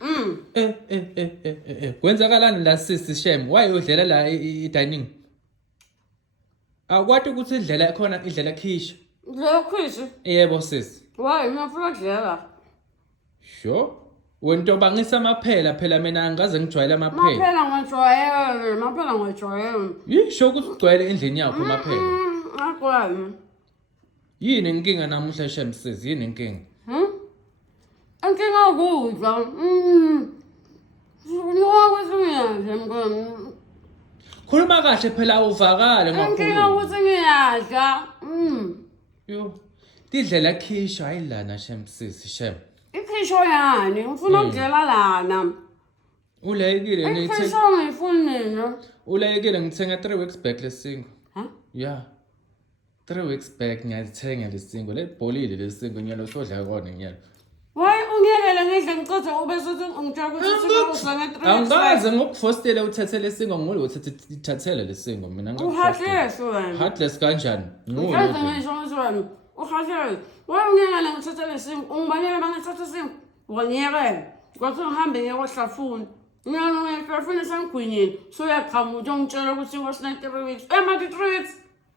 namuhla. Kwenzakalani la sisi Shem? Why udlela la dining? Akwati ukuthi idlela khona idlela khisha. Idlela khisha? Yebo sis. Why ngiyafuna udlela? Sure. Wento bangisa amaphela phela mina angaze ngijwayele amaphela. Maphela ngijwayele. Yisho ukuthi ugcwele endlini yakho amaphela. Akwami. Yini inkinga namuhla Shem sis? Yini inkinga? Inkinga ukudla. Ngiyakwazi mngani. Khuluma kahle phela uvakale ngakhulu. Inkinga ukuthi ngiyadla. Yo. Tidlela khisha ayilana Shem sis Shem. Ikhisho yani, ngifuna ukudlela lana. Ulayekile nithi. Ikhisho ngifuna nina. Ulayekile ngithenga 3 weeks back lesingo. Ha? Yeah. 3 weeks back ngiyathenga lesingo. Lebholile lesingo nyalo sodla kona nyalo. Why ungiyekele ngidle ngicothe ube sothi ngitshaka ukuthi usanga 3 weeks. Angaze ngokufostela uthathe lesingo ngolo uthathele lesingo mina ngakufostela. Uhatless wena. Heartless kanjani? Ngiyadla ngisho wena. Uhatless. Why ungiyekele ngithathe lesingo? Ungibanyela bangithathe lesingo. Wanyekele. Kwathi ngihambe ngiyohlafuna. Ngiyafuna sangigwinyeni. So uyaqhamuka ungitshela ukuthi wasina 3 weeks. Emathi 3 weeks.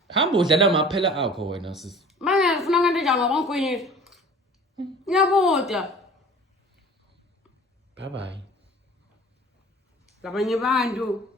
Hamba udlala amaphela akho wena sisi. Manje ngifuna ngante njani ngongigwinyeni. Ngiyabuda. Bye bye. Labanye bantu.